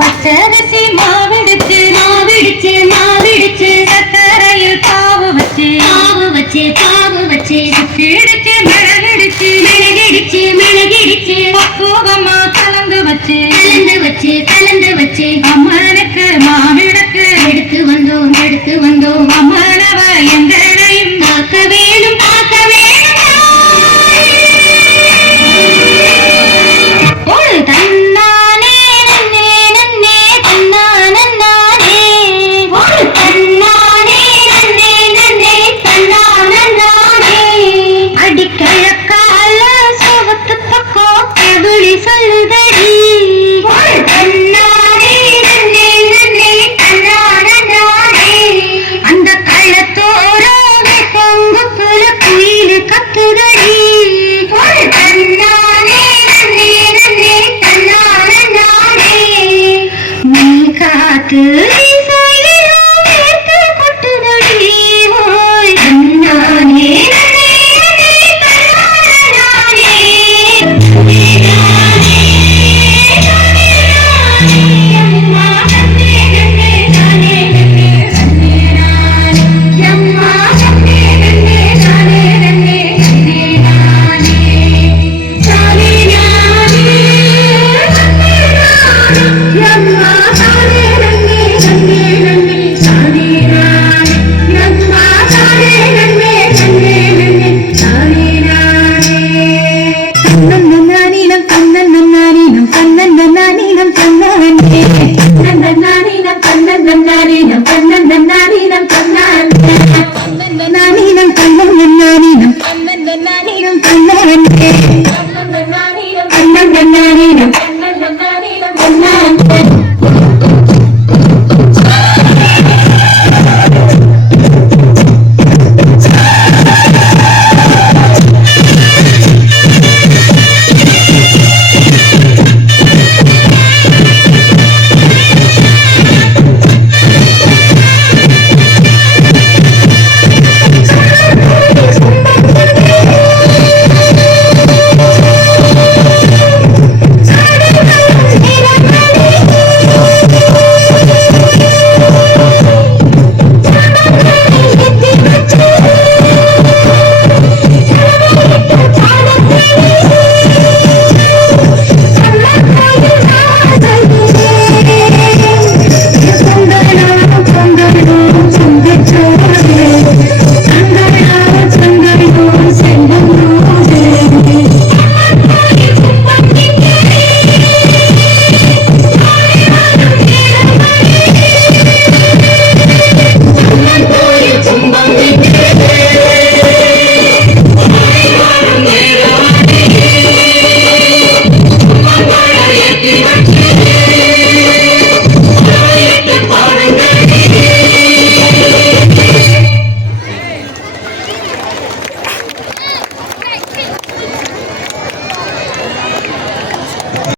பச்சரிசி மாவிடுச்சு மாவிடுச்சு மாவிடுச்சு சக்கரையில் பாவு வச்சு பாவு வச்சு கிடிச்சு மிளகிடுச்சு மிளகிடுச்சு மிளகிடுச்சு பக்குவமா கலந்து வச்சு அம்மனுக்கு மாவிளக்கு எடுத்து வந்தோம் அம்மனவ எங்களையும் பார்க்க வேணும் ஒரு தன்னானே நன்னே நன்னே தன்னானே ஒரு தன்னானே நன்னே நன்னே தன்னானே அடிக்கிழக்கால சோகத்து பக்கம் கபடி சொல்லுதடி ஒரு தன்னானே நன்னே நன்னே தன்னானே அந்த கள்ளத்தோட பொங்குக்குள்ள குயிலு கத்துதடி ஒரு தன்னானே காத்து கொட்டுதடி ஓய் நானே நானீனம்